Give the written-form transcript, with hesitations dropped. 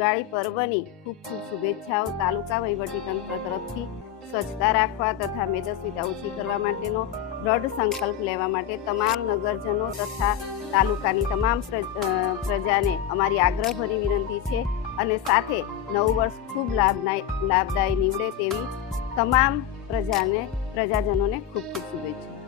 દિવાળી પર્વની ખૂબ ખૂબ શુભેચ્છાઓ। તાલુકા વહીવટીતંત્ર તરફથી સ્વચ્છતા રાખવા તથા મેદસ્વીતા ઓછી કરવા માટેનો દ્રઢ સંકલ્પ લેવા માટે તમામ નગરજનો તથા તાલુકાની તમામ પ્રજાને અમારી આગ્રહભરી વિનંતી છે અને સાથે નવું વર્ષ ખૂબ લાભદાયી નીવડે તેવી તમામ પ્રજાજનોને ખૂબ ખૂબ શુભેચ્છા।